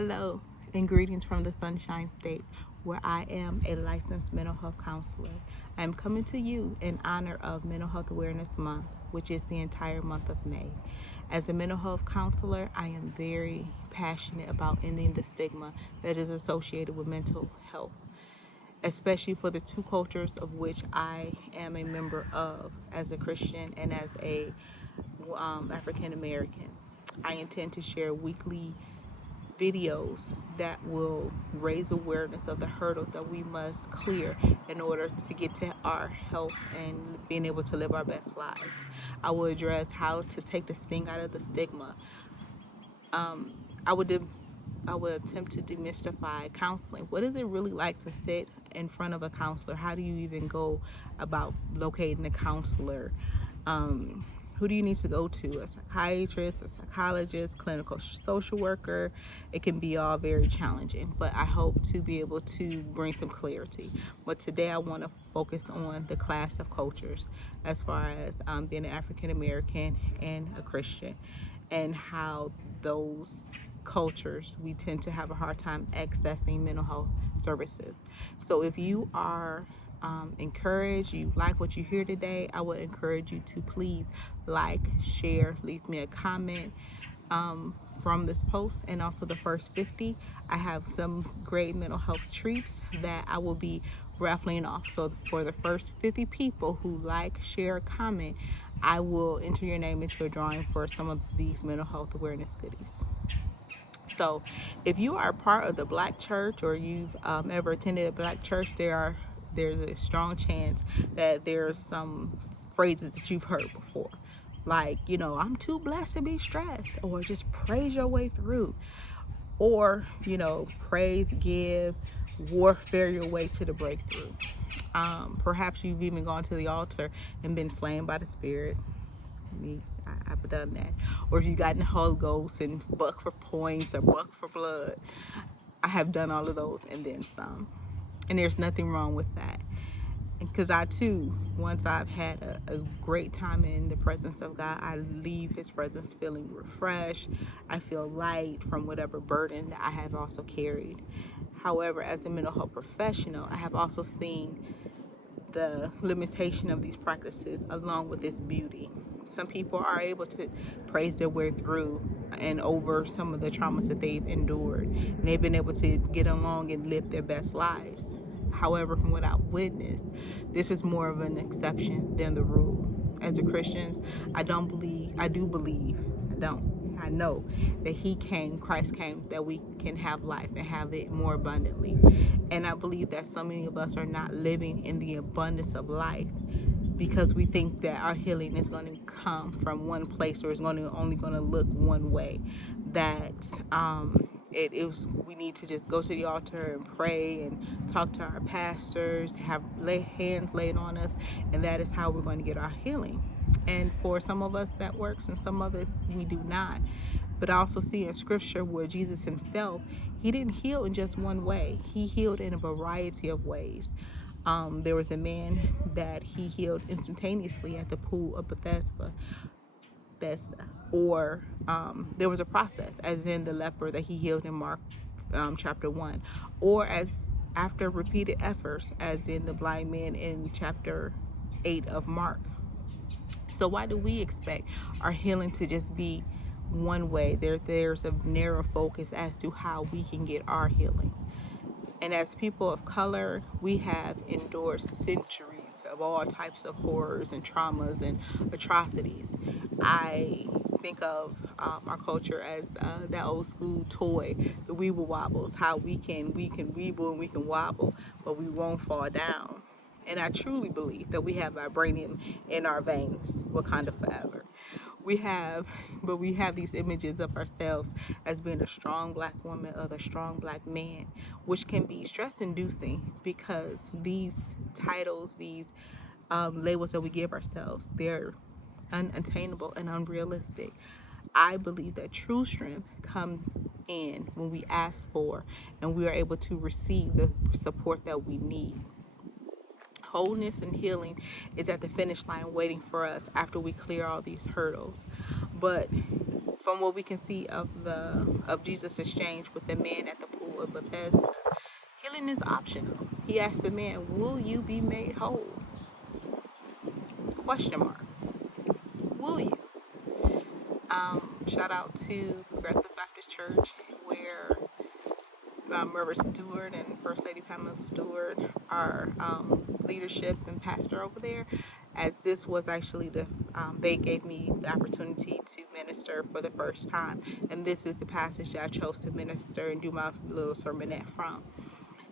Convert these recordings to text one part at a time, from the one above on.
Hello, and greetings from the Sunshine State, where I am a licensed mental health counselor. I am coming to you in honor of Mental Health Awareness Month, which is the entire month of May. As a mental health counselor, I am very passionate about ending the stigma that is associated with mental health, especially for the two cultures of which I am a member of as a Christian and as a African American. I intend to share weekly videos that will raise awareness of the hurdles that we must clear in order to get to our health and being able to live our best lives. I will address how to take the sting out of the stigma. I would de- I would attempt to demystify counseling. What is it really like to sit in front of a counselor? How do you even go about locating a counselor? Um, who do you need to go to? A psychiatrist, a psychologist, clinical social worker? It can be all very challenging, but I hope to be able to bring some clarity. But today I want to focus on the clash of cultures as far as being an African American and a Christian, and how those cultures we tend to have a hard time accessing mental health services. So if you are encouraged, you like what you hear today, I would encourage you to please like, share, leave me a comment from this post. And also the first 50, I have some great mental health treats that I will be raffling off. So for the first 50 people who like, share, comment, I will enter your name into a drawing for some of these mental health awareness goodies. So if you are part of the black church, or you've ever attended a black church, there's a strong chance that there's some phrases that you've heard before, like, I'm too blessed to be stressed, or just praise your way through, or praise, give, warfare your way to the breakthrough. Perhaps you've even gone to the altar and been slain by the Spirit. Me, I've done that. Or if you got in the Holy Ghost and buck for points or buck for blood, I have done all of those and then some. And there's nothing wrong with that. Because I too, once I've had a great time in the presence of God, I leave His presence feeling refreshed. I feel light from whatever burden that I have also carried. However, as a mental health professional, I have also seen the limitation of these practices along with its beauty. Some people are able to praise their way through and over some of the traumas that they've endured, and they've been able to get along and live their best lives. However, from what I've witnessed, this is more of an exception than the rule. As a Christians, I do believe, I know that Christ came that we can have life and have it more abundantly. And I believe that so many of us are not living in the abundance of life because we think that our healing is going to come from one place, or is only going to look one way. That we need to just go to the altar and pray and talk to our pastors, have hands laid on us, and that is how we're going to get our healing. And for some of us that works, and some of us we do not. But I also see in scripture where Jesus Himself, He didn't heal in just one way. He healed in a variety of ways. There was a man that He healed instantaneously at the pool of Bethesda. Or there was a process, as in the leper that He healed in Mark chapter 1, or as after repeated efforts, as in the blind man in chapter 8 of Mark. So why do we expect our healing to just be one way? There's a narrow focus as to how we can get our healing. And as people of color, we have endured centuries of all types of horrors and traumas and atrocities. I think of our culture as that old school toy, the weeble wobbles, how we can weeble and we can wobble, but we won't fall down. And I truly believe that we have vibranium in our veins, Wakanda forever. We have, but we have these images of ourselves as being a strong black woman or a strong black man, which can be stress inducing because these titles, these labels that we give ourselves, they're unattainable and unrealistic. I believe that true strength comes in when we ask for and we are able to receive the support that we need. Wholeness and healing is at the finish line waiting for us after we clear all these hurdles. But from what we can see of Jesus' exchange with the man at the pool of Bethesda, healing is optional. He asked the man, "Will you be made whole?" Question mark. Will you? Shout out to Progressive Baptist Church, where Reverend Stewart and First Lady Pamela Stewart are leadership and pastor over there. As this was actually they gave me the opportunity to minister for the first time, and this is the passage that I chose to minister and do my little sermonette from.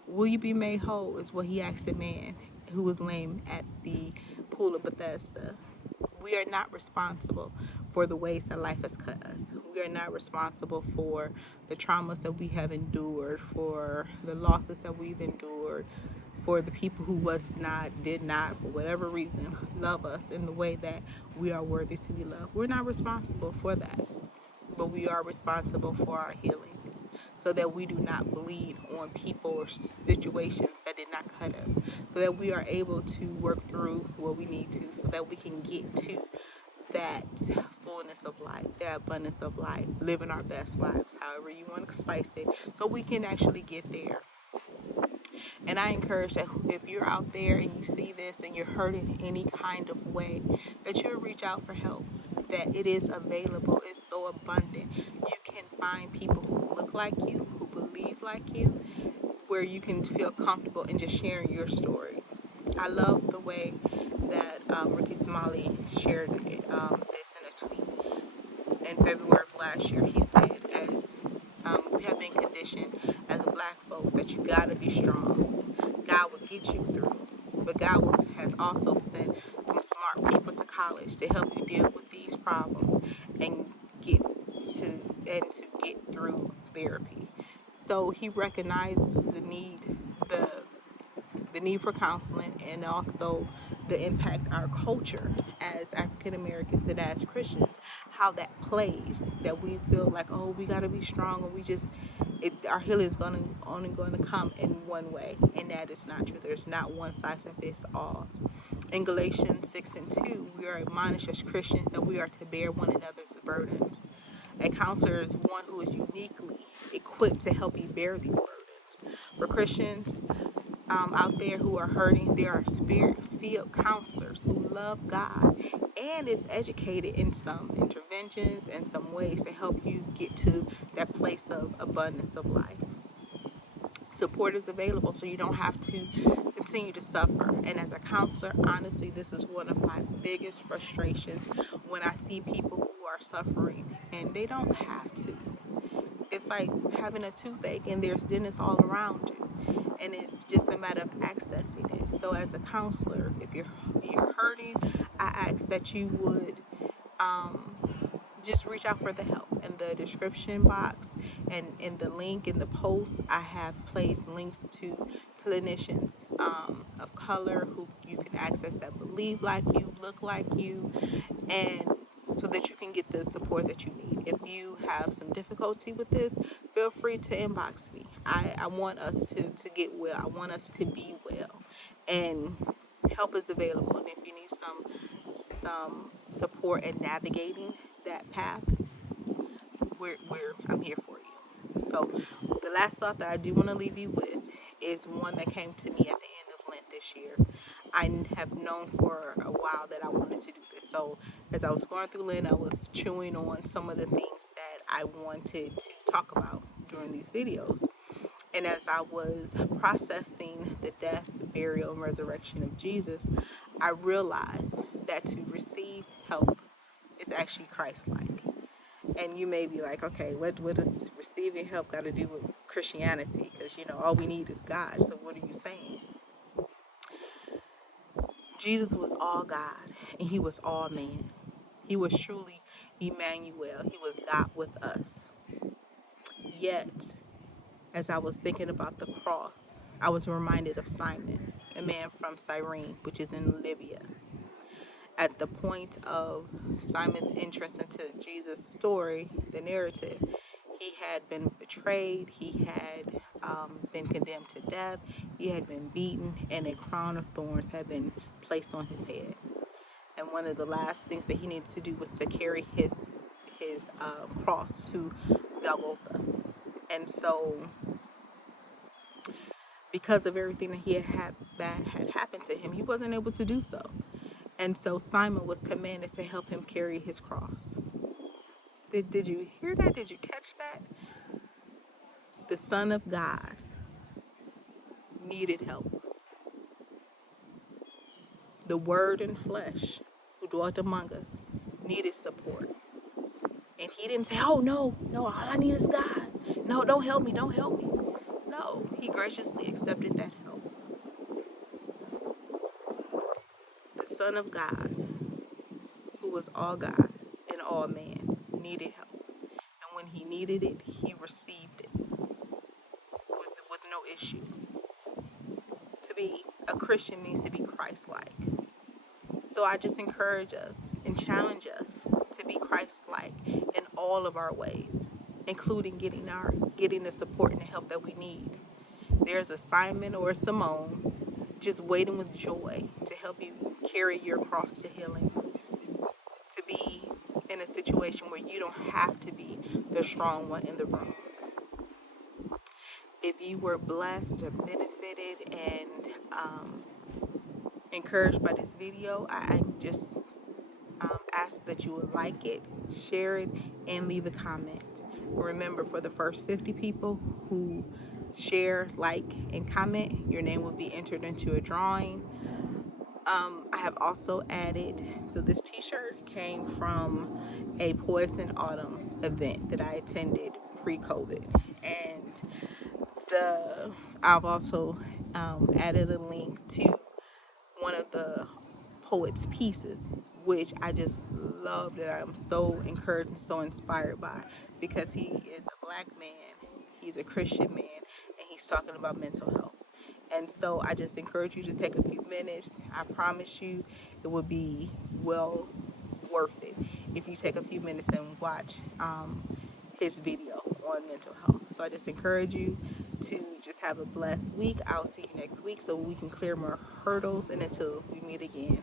Will you be made whole? Is what he asked the man who was lame at the pool of Bethesda. We are not responsible for the ways that life has cut us. We are not responsible for the traumas that we have endured, for the losses that we've endured, for the people who did not, for whatever reason, love us in the way that we are worthy to be loved. We're not responsible for that, but we are responsible for our healing, so that we do not bleed on people or situations that did not cut us, so that we are able to work through what we need to, so that we can get to that fullness of life, that abundance of life, living our best lives, however you want to slice it, so we can actually get there. And I encourage that if you're out there and you see this and you're hurt in any kind of way, that you'll reach out for help, that it is available, it's so abundant. You can find people who look like you, who believe like you, where you can feel comfortable in just sharing your story. I love the way that Ricky Smiley shared this in a tweet in February of last year. He said, as we have been conditioned as a black folks that you gotta be strong. God will get you through. But God has also sent some smart people to college to help you deal with these problems and get through therapy. So he recognizes the the need for counseling, and also the impact our culture as African Americans and as Christians, how that plays, that we feel like, oh, we got to be strong, or our healing is only going to come in one way, and that is not true. There's not one size that fits all. In Galatians 6:2, we are admonished as Christians that we are to bear one another's burdens. A counselor is one who is uniquely equipped to help you bear these burdens. For Christians out there who are hurting, there are spirit-filled counselors who love God and is educated in some interventions and some ways to help you get to that place of abundance of life. Support is available, so you don't have to continue to suffer. And as a counselor, honestly, this is one of my biggest frustrations, when I see people who are suffering and they don't have to. It's like having a toothache and there's dentists all around you, and it's just a matter of accessing it. So as a counselor, if you're hurting, I ask that you would just reach out for the help. In the description box and in the link in the post, I have placed links to clinicians of color who you can access, that believe like you, look like you, and so that you can get the support that you need. If you have some difficulty with this, feel free to inbox me. I want us to get well. I want us to be well. And help is available. And if you need some support in navigating that path, I'm here for you. So the last thought that I do want to leave you with is one that came to me at the end of Lent this year. I have known for a while that I wanted to do this. So as I was going through Lent, I was chewing on some of the things that I wanted to talk about during these videos. And as I was processing the death, burial, and resurrection of Jesus, I realized that to receive help is actually Christ-like. And you may be like, okay, what does receiving help got to do with Christianity? Because, all we need is God. So what are you saying? Jesus was all God, and he was all man. He was truly Emmanuel. He was God with us. Yet, as I was thinking about the cross, I was reminded of Simon, a man from Cyrene, which is in Libya. At the point of Simon's entrance into Jesus' story, the narrative, he had been betrayed, he had been condemned to death, he had been beaten, and a crown of thorns had been placed on his head. And one of the last things that he needed to do was to carry his his cross to Golgotha. And so, because of everything that that had happened to him, he wasn't able to do so. And so Simon was commanded to help him carry his cross. Did you hear that? Did you catch that? The Son of God needed help. The Word in flesh who dwelt among us needed support. And he didn't say, oh, no, all I need is God. No, don't help me, don't help me. No, he graciously accepted that help. The Son of God, who was all God and all man, needed help. And when he needed it, he received it with no issue. To be a Christian means to be Christ-like. So I just encourage us and challenge us to be Christ-like in all of our ways, including getting the support and the help that we need. There's a Simon or a Simone just waiting with joy to help you carry your cross to healing. To be in a situation where you don't have to be the strong one in the room. If you were blessed or benefited and encouraged by this video, I just ask that you would like it, share it, and leave a comment. Remember, for the first 50 people who share, like, and comment, your name will be entered into a drawing. I have also added, so this t-shirt came from a Poison Autumn event that I attended pre-COVID, and I've also added a link to one of the poet's pieces, which I just love, that I'm so encouraged and so inspired by, because he is a Black man, he's a Christian man, and he's talking about mental health. And so I just encourage you to take a few minutes. I promise you it will be well worth it if you take a few minutes and watch his video on mental health. So I just encourage you to just have a blessed week. I'll see you next week so we can clear more hurdles, and until we meet again.